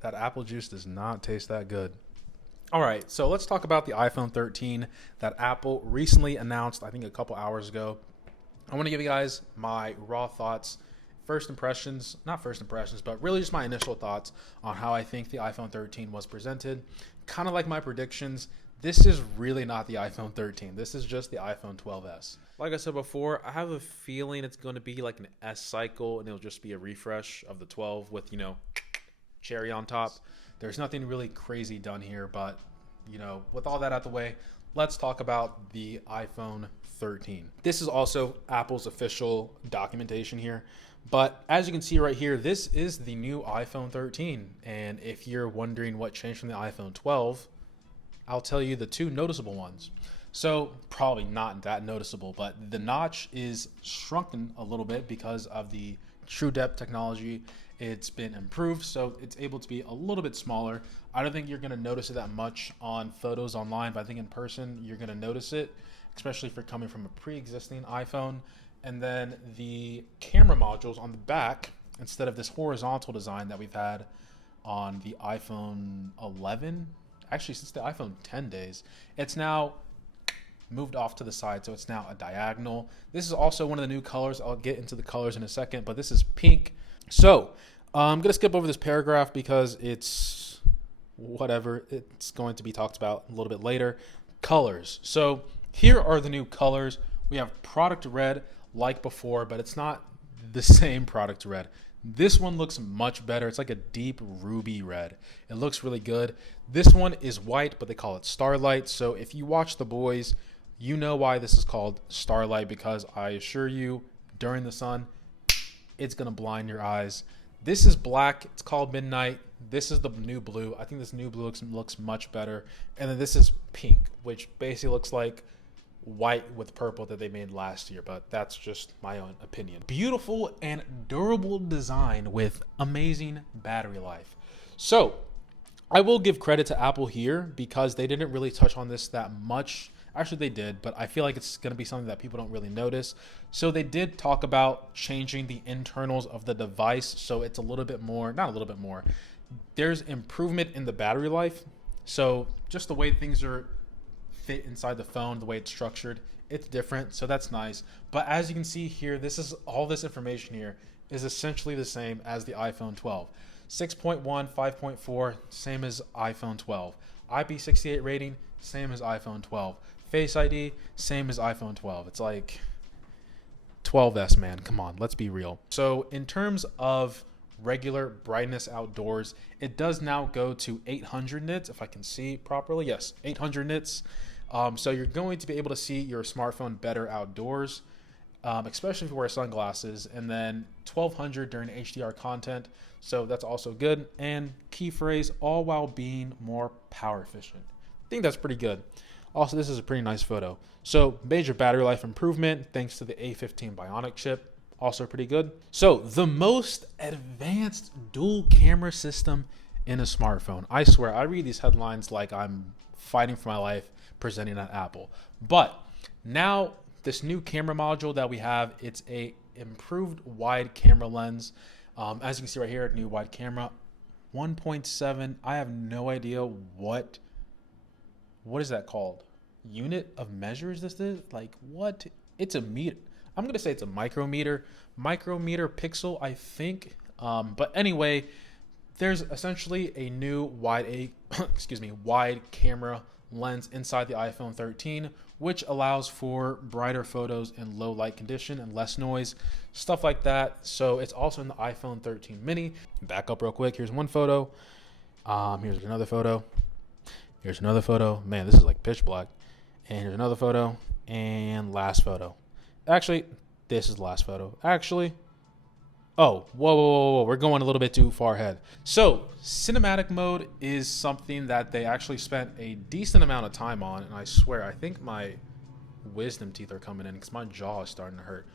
That apple juice does not taste that good. All right, so let's talk about the iPhone 13 that Apple recently announced, I think a couple hours ago. I want to give you guys my raw thoughts, first impressions, not first impressions, but really just my initial thoughts on how I think the iPhone 13 was presented. Kind of like my predictions, this is really not the iPhone 13. This is just the iPhone 12s. Like I said before, I have a feeling it's going to be like an S cycle and it'll just be a refresh of the 12 with, cherry on top. There's nothing really crazy done here, but with all that out the way, let's talk about the iPhone 13. This is also Apple's official documentation here, but as you can see right here, this is the new iPhone 13. And if you're wondering what changed from the iPhone 12, I'll tell you the two noticeable ones. So probably not that noticeable, but the notch is shrunken a little bit because of the True Depth technology. It's been improved, so it's able to be a little bit smaller. I don't think you're going to notice it that much on photos online, but I think in person you're going to notice it, especially if you're coming from a pre-existing iPhone. And then the camera modules on the back, instead of this horizontal design that we've had on the iPhone 11, actually since the iPhone 10 days, it's now moved off to the side, so it's now a diagonal. This is also one of the new colors. I'll get into the colors in a second, but this is pink. So I'm going to skip over this paragraph because it's whatever. It's going to be talked about a little bit later. Colors. So here are the new colors. We have product red like before, but it's not the same product red. This one looks much better. It's like a deep ruby red. It looks really good. This one is white, but they call it Starlight. So if you watch The Boys, you know why this is called Starlight, because I assure you, during the sun, it's going to blind your eyes. This is black. It's called Midnight. This is the new blue. I think this new blue looks much better. And then this is pink, which basically looks like white with purple that they made last year, but that's just my own opinion. Beautiful and durable design with amazing battery life. So I will give credit to Apple here because they didn't really touch on this that much. Actually, they did, but I feel like it's going to be something that people don't really notice. So they did talk about changing the internals of the device, so it's a little bit more, not a little bit more. There's improvement in the battery life. So just the way things are fit inside the phone, the way it's structured, it's different, so that's nice. But as you can see here, this is all this information here is essentially the same as the iPhone 12. 6.1, 5.4, same as iPhone 12. IP68 rating, same as iPhone 12. Face ID, same as iPhone 12. It's like 12s, man. Come on, let's be real. So in terms of regular brightness outdoors, it does now go to 800 nits, if I can see properly. Yes, 800 nits. So you're going to be able to see your smartphone better outdoors, especially if you wear sunglasses. And then 1200 during HDR content. So that's also good. And key phrase, all while being more power efficient. I think that's pretty good. Also, this is a pretty nice photo. So major battery life improvement thanks to the A15 Bionic chip. Also pretty good. So the most advanced dual camera system in a smartphone. I swear, I read these headlines like I'm fighting for my life presenting at Apple. But now this new camera module that we have, it's a improved wide camera lens. As you can see right here, new wide camera, 1.7. I have no idea what is that called? Unit of measures this is? Like what? It's a meter. I'm going to say it's a micrometer pixel, I think. But anyway, there's essentially a new wide camera lens inside the iPhone 13, which allows for brighter photos in low light condition and less noise, stuff like that. So it's also in the iPhone 13 mini. Back up real quick. Here's one photo. Here's another photo. Here's another photo. Man, this is like pitch black. And here's another photo. And last photo. Actually, this is the last photo. Actually, whoa. We're going a little bit too far ahead. So, cinematic mode is something that they actually spent a decent amount of time on. And I swear, I think my wisdom teeth are coming in because my jaw is starting to hurt.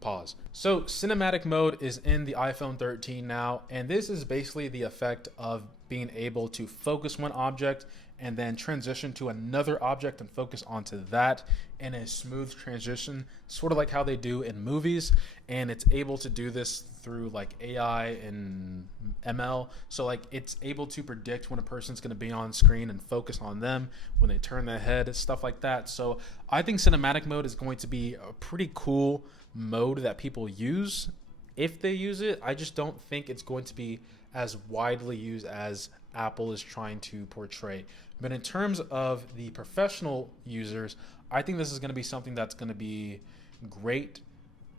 Pause. So, cinematic mode is in the iPhone 13 now. And this is basically the effect of being able to focus one object and then transition to another object and focus onto that in a smooth transition, sort of like how they do in movies. And it's able to do this through like AI and ML. So like it's able to predict when a person's going to be on screen and focus on them when they turn their head, stuff like that. So I think cinematic mode is going to be a pretty cool mode that people use if they use it. I just don't think it's going to be as widely used as Apple is trying to portray. But in terms of the professional users, I think this is going to be something that's going to be great,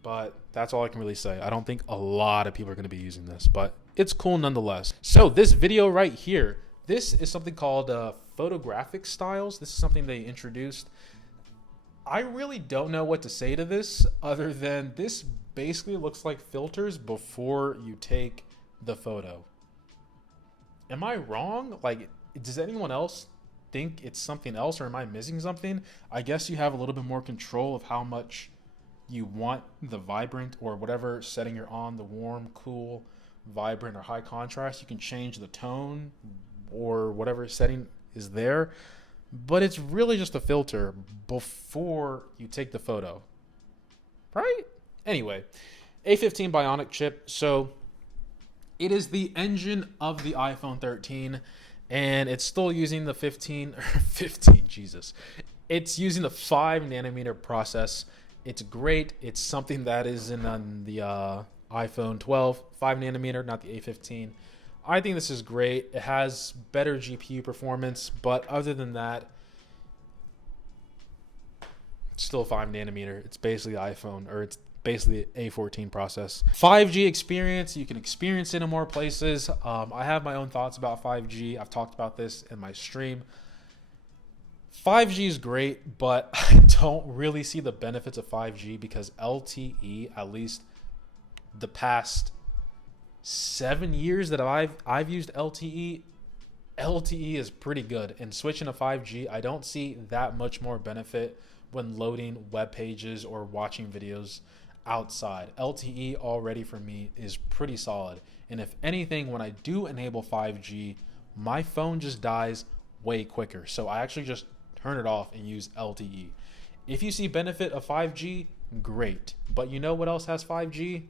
but that's all I can really say. I don't think a lot of people are going to be using this, but it's cool nonetheless. So this video right here, this is something called photographic styles. This is something they introduced. I really don't know what to say to this other than this basically looks like filters before you take the photo. Am I wrong? Like, does anyone else think it's something else, or am I missing something? I guess you have a little bit more control of how much you want the vibrant or whatever setting you're on, the warm, cool, vibrant, or high contrast. You can change the tone or whatever setting is there, but it's really just a filter before you take the photo, right? Anyway, A15 Bionic chip. So it is the engine of the iPhone 13, and it's still using the 15, Jesus. It's using the 5 nanometer process. It's great. It's something that is in on the iPhone 12, 5 nanometer, not the A15. I think this is great. It has better GPU performance, but other than that, it's still 5 nanometer. It's basically iPhone, or it's basically A14 process. 5G experience, you can experience it in more places. I have my own thoughts about 5G. I've talked about this in my stream. 5G is great, but I don't really see the benefits of 5G because LTE, at least the past 7 years that I've used LTE is pretty good. And switching to 5G, I don't see that much more benefit when loading web pages or watching videos outside. LTE already for me is pretty solid. And if anything, when I do enable 5G, my phone just dies way quicker. So I actually just turn it off and use LTE. If you see benefit of 5G, great. But you know what else has 5G?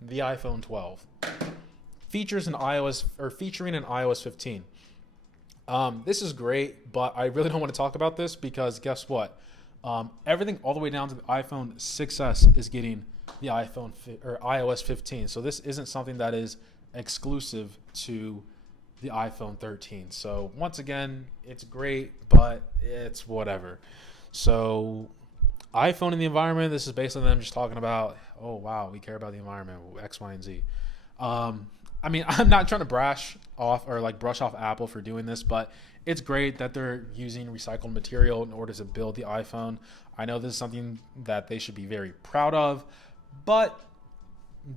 The iPhone 12. Featuring an iOS 15. This is great, but I really don't want to talk about this because guess what? Everything all the way down to the iPhone 6s is getting the iOS 15. So this isn't something that is exclusive to the iPhone 13. So once again, it's great, but it's whatever. So iPhone in the environment, this is basically them just talking about, oh wow, we care about the environment, X, Y, and Z. I mean, I'm not trying to brush off Apple for doing this, but it's great that they're using recycled material in order to build the iPhone. I know this is something that they should be very proud of, but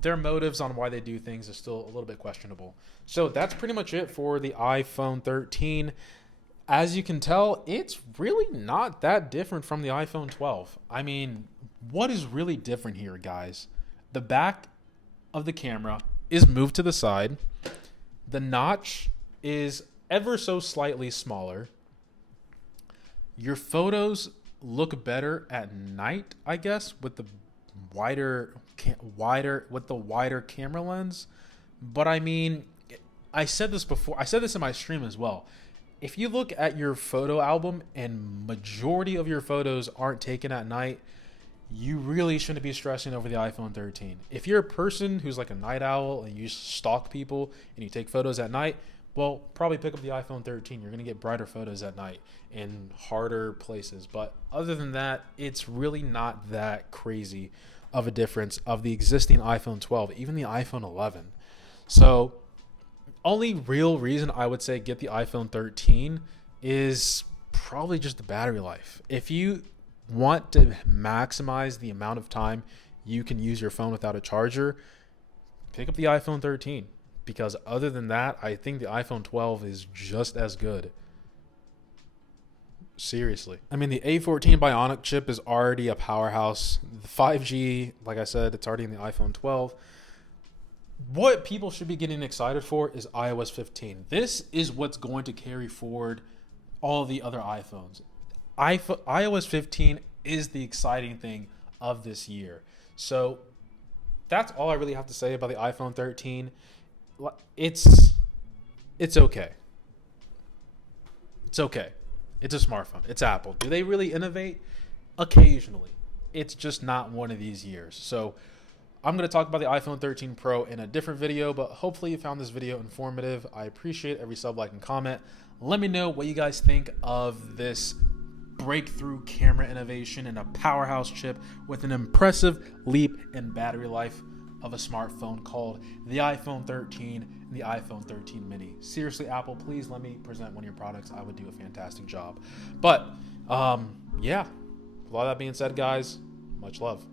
their motives on why they do things is still a little bit questionable. So that's pretty much it for the iPhone 13. As you can tell, it's really not that different from the iPhone 12. I mean, what is really different here, guys? The back of the camera is moved to the side. The notch is ever so slightly smaller. Your photos look better at night, I guess, with the wider camera lens. But I mean, I said this before. I said this in my stream as well. If you look at your photo album and majority of your photos aren't taken at night, you really shouldn't be stressing over the iPhone 13. If you're a person who's like a night owl and you stalk people and you take photos at night, well, probably pick up the iPhone 13. You're going to get brighter photos at night in harder places. But other than that, it's really not that crazy of a difference of the existing iPhone 12, even the iPhone 11. So only real reason I would say get the iPhone 13 is probably just the battery life. If you want to maximize the amount of time you can use your phone without a charger, pick up the iPhone 13. Because other than that, I think the iPhone 12 is just as good. Seriously. I mean, the A14 Bionic chip is already a powerhouse. The 5G, like I said, it's already in the iPhone 12. what people should be getting excited for is iOS 15. This is what's going to carry forward all the other iPhones. iOS 15 is the exciting thing of this year. So that's all I really have to say about the iPhone 13. It's okay. It's okay. It's a smartphone. It's Apple. Do they really innovate? Occasionally. It's just not one of these years. So I'm going to talk about the iPhone 13 Pro in a different video, but hopefully you found this video informative. I appreciate every sub, like, and comment. Let me know what you guys think of this breakthrough camera innovation and a powerhouse chip with an impressive leap in battery life of a smartphone called the iPhone 13 and the iPhone 13 mini. Seriously, Apple, please let me present one of your products. I would do a fantastic job. But yeah, with all that being said, guys, much love.